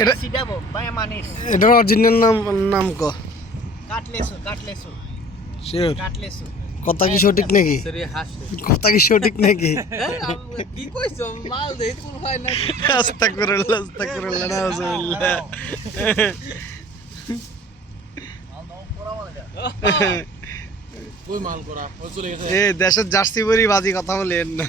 এটা. এটার অরিজিনাল নাম নাম ক শিওর. কথা কি সঠিক নাকি কথা কি সঠিক নাকি কি কইছো মাল দেই কোন হয় না আস্তাগফিরুল্লাহ আস্তাগফিরুল্লাহ নাউজুবিল্লাহ কই মাল করা ও চলে গেছে এ দেশের জার্সি বড়ি বাজি কথা বলেন না।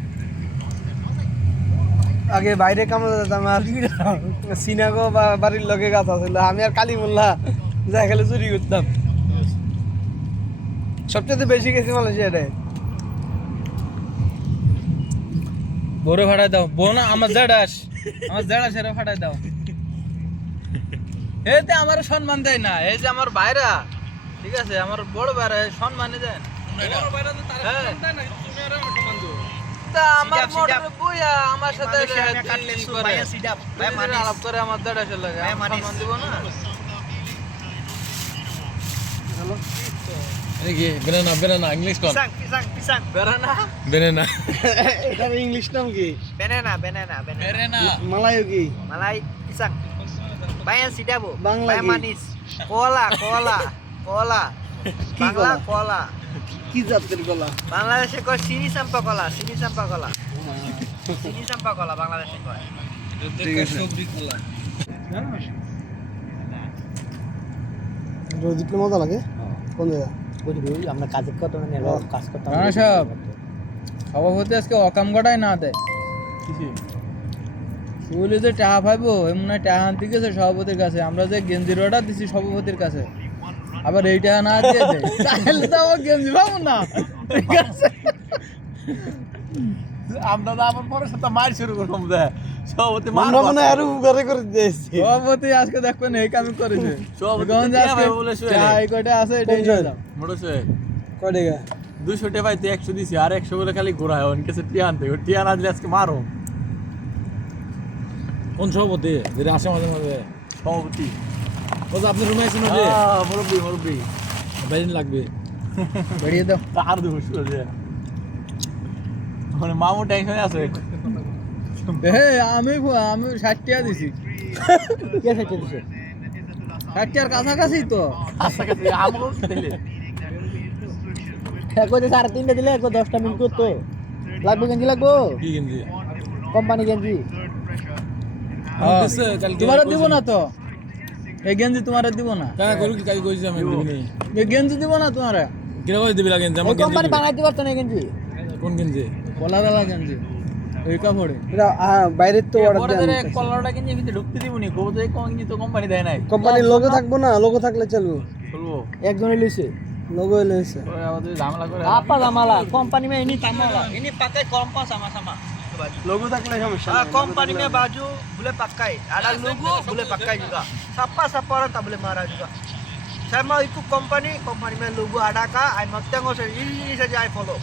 আগে বাইরে কামড়ে যেতাম আর সিনাগো বা বাড়ির লগে গাছ আছিল আমি আর কালী মোল্লা যা খেলে চুরি করতাম সবচেয়ে বেশি গেছি মালয়েশিয়াটায় বড় ফাটাই দাও বউ না আমার জেডাস আমার জেডাস এর ফাটাই দাও এতে আমার সম্মান দেয় না এই যে আমার ভাইরা ঠিক আছে আমার বড় ভাইরা সম্মানে দেয় না। হ্যাঁ। তা আমার Sidap, sidap. মোটর বইয়া আমার সাথে Malaysia nya kat ই lesu করে। banyak sidap, banyak দুই দিন manis. আলাপ করে আমার জেডাসের লাগে Banyak আমার manis. সম্মান দিব না Ini কি banana banana English kon Pisang, pisang, pisang. বেড়া না banana এটার ইংলিশ নাম কি Banana, banana, banana. বেড়ে না মালায়ু কি Malay pisang. Banyak sidap, bu. Bang banyak lagi. manis. Kola, kola, কি জাতের kau sini sampah kola, sini sampah kola. Sini sampah kola Bangladesh kau. ঠিক আছে। সবজি খোলা রোজিকলে মজা লাগে? কোন জায়গা? আমরা কাজের কত কাজ করতাম। না সব সভাপতি আজকে অকাম গড়াই না দেয় যে পাইবো এমন হয় আনতে গেছে সভাপতির কাছে। আমরা যে গেঞ্জির অর্ডার দিছি সভাপতির কাছে। আবার এই টাকা না দিয়ে দেয় তাহলে তো আমার গেঞ্জি পাবো না। ঠিক আছে? আমরা তো আবার পরে সাথে মার শুরু করলাম দে। সভাপতি আমরা মনে আরও উপকারে করে দিয়েছি। সভাপতি আজকে দেখবেন এই কামি করেছে। সভাপতি এখন যে টিয়া আজকে ভাই বলে শুয়ে টাকা নেই। এই কয়টা আছে এটাই নিয়ে যাও। মোটর সে কয় টাকা? দুশো টাকা পাইতে একশো দিছি আর একশো বলে খালি ঘোরায় অন কাছে টিয়া আনতে ও টিয়া আজকে মারো। কোন সভাপতি? যেটা আসে মাঝে মাঝে। সভাপতি। ও আপনি রুমে আছেন মুরব্বি মুরব্বি। বেদিন লাগবে। বেরিয়ে দাও। দেবো মানে মামু টেনশনে আছে। হে আমি আমি ষাট টাকা দিছি। কে সেটা দিছে? ষাট টাকার কাছাকাছি তো। আমরও দিলে? একবার সাড়ে তিনটে দিলে একবার দশটা মিনিট করতো লাগবে গেঞ্জি লাগবো? কি কিনছি কোম্পানি গেঞ্জি। তোমারও দিব না তো? এই গেঞ্জি তোমার দিব না। কাকা করু কি? কালকে কইছি আমি দিবনি এই গেঞ্জি দিব না তোমার। কিরা করে দিবি লাগেন জামা গেঞ্জি দিবি। বানাইতে পারতো না গেঞ্জি। কোন গেঞ্জি? কলারালা গেঞ্জি। এই কাপড়ে। এটা আহ, বাইরের তো অর্ডার পরে দেন কলারটা কিনে ভিতরে ঢুকতে দিবনি কবো তো এই কোম্পানি তো কোম্পানি দেয় নাই। কোম্পানির লোগো থাকব না লোগো থাকলে চলবো। বলব একজনে লইছে লোগো আমাদের ঝামেলা করে apa lama company में ini sama lah ini pakai kompas sama-sama logo থাকলে সমস্যা Ah, company में pakai ada logo boleh pakai juga siapa siapa orang tak boleh marah juga saya mau ikut company company में logo ada kah I mau tengok saja ini, ini saja I follow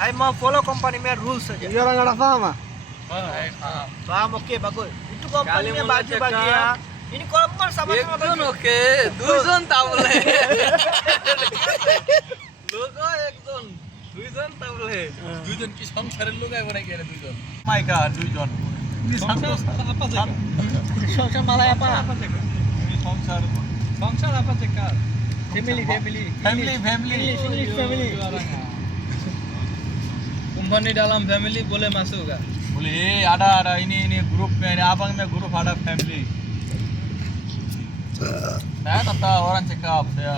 I mau follow company में rules saja ini orang ada paham ah paham oke bagus itu company Kali में mulai baju cakap. bagi ya ini kompor sama-sama একজন baju ওকে দুইজন তাবলে লোক একজন দুইজন তাবলে দুইজন কি সংসারের লোক আইব নাকি এরা দুইজন মাই গড দুইজন সংসার Sosial malah apa সংসার সংসার আপা family family. Family family family বলে মাসুগা বলি এ আডা আডা ইনি ইনি গ্রুপ মে ইনি abang me group ada family. Saya tata orang cakap saya.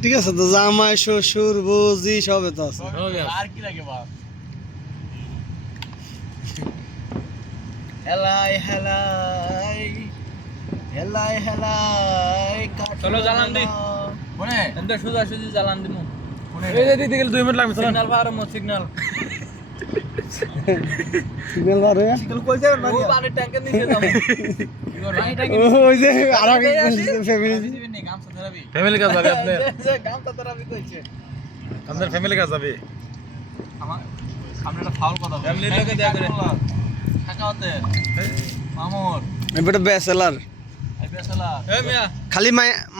ঠিক আছে তো জামাই শ্বশুর বৌজি সবে তো আছে। আর কি লাগে বাপ হেলাই হেলাই। হেলাই হেলাই চলো জ্বালান দি। কোনে? এনতে সোজা সুজি জ্বালান দিমু। কোনে? এই যে দিতে গেলে দুই মিনিট লাগবে সিগন্যাল পাহাড় সিগন্যাল সিগন্যাল বার হয়ে কই যাবেন ও পানির ট্যাঙ্কের নিচে যাব। ওই যে আর ফ্যামিলি গামছা ধরাবি ফ্যামিলি কাজ যাবে আপনার গামটা তোরা কইছে। আপনার ফ্যামিলি কাজ যাবে আমার আমরা একটা ফাউল কথা বলি Family লোকে দেয়া করে। কাকা হতে মামুর ব্যাচেলার এ মিয়া খালি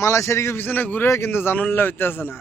মালাই সেদিকে পিছনে ঘুরে কিন্তু জানুল্লা হইতে আছে না।